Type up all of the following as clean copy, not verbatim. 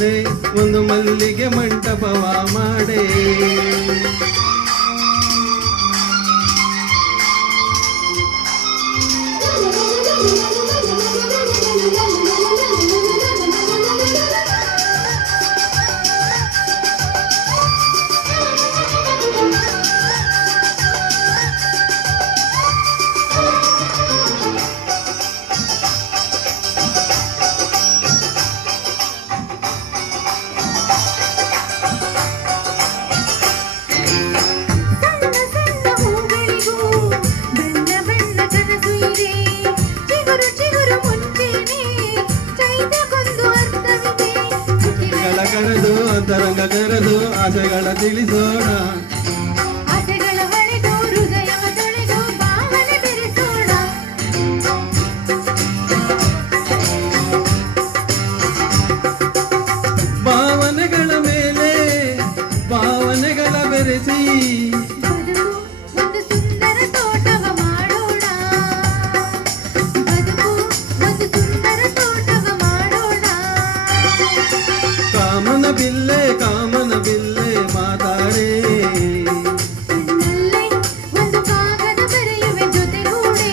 ಮನಸಲ್ಲೇ ಒಂದು ಮಲ್ಲಿಗೆ ಮಂಟಪವ ಮಾಡೇ. ಕರೆದು ಅಂತರಂಗ ಕರೆದು ಆಸೆಗಳ ತಿಳಿಸೋಣ. ಆಸೆಗಳ ಹೊಳೆದು ಹೃದಯವ ತೊಳೆದು ಭಾವನೆ ಬೆರೆಸೋಣ. ಭಾವನೆಗಳ ಮೇಲೆ ಭಾವನೆಗಳ ಬೆರೆಸಿ ಒಂದು ಸುಂದರ ತೋಟವ ಮಾಡೋಣ. ಬದುಕು ಒಂದು ಸುಂದರ ತೋಟವ ಮಾಡೋಣ. ಕಾಮನ ಬಿಲ್ಲೆ ಮಾತಾಡೇ. ನಲ್ಲೇ ಒಂದು ಕಾಗದ ಬರೆಯುವೆ ಜೊತೆಗೂಡೆ.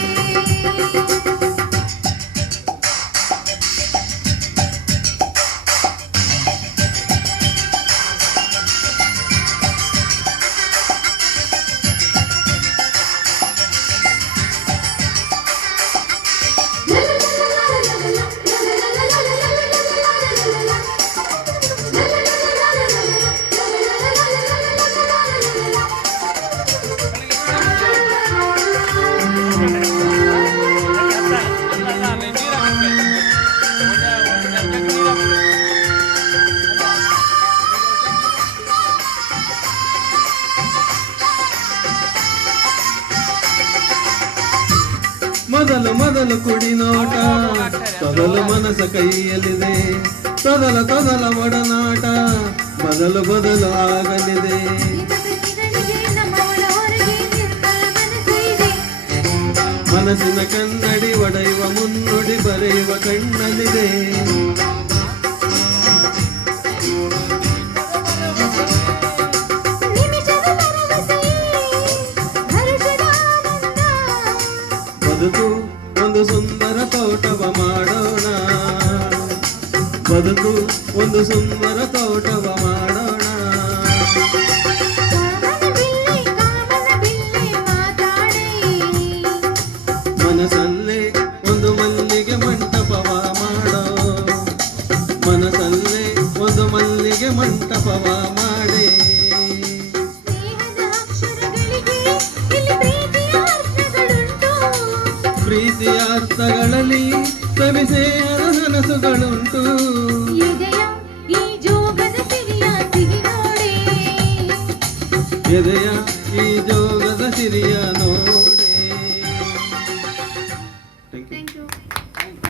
ಮೊದಲು ಕುಡಿ ನೋಟ ತೊದಲು ಮನಸ್ಸ ಕೈಯಲ್ಲಿದೆ. ತೊದಲ ಒಡನಾಟ ಬದಲು ಆಗಲಿದೆ. ಮನಸ್ಸಿನ ಕನ್ನಡಿ ಒಡೆಯುವ ಮುನ್ನುಡಿ ಬರೆಯುವ ಕಣ್ಣಲ್ಲಿದೆ. ಬದುಕು ಒಂದು ಸುಂದರ ತೋಟವ ಮಾಡೋಣ. ಬದುಕು ಒಂದು ಸುಂದರ ತೋಟವ ಮಾಡೋಣ. ಮನಸಲ್ಲೇ ಒಂದು ಮಲ್ಲಿಗೆ ಮಂಟಪವ ಮಾಡೋ. ಮನಸಲ್ಲೇ ಒಂದು ಮಲ್ಲಿಗೆ ಮಂಟಪವ ಮಾಡೇ. ಪ್ರೀತಿಯ ಅರ್ಥಗಳಲ್ಲಿ ಸವಿಸೇದ ನನಸುಗಳುಂಟು. ಈ ಜೋಗದ ಸಿರಿಯ ಸಿಗಿ ನೋಡೆ. ಎದೆಯ ಈ ಜೋಗದ ಸಿರಿಯ ನೋಡೆ.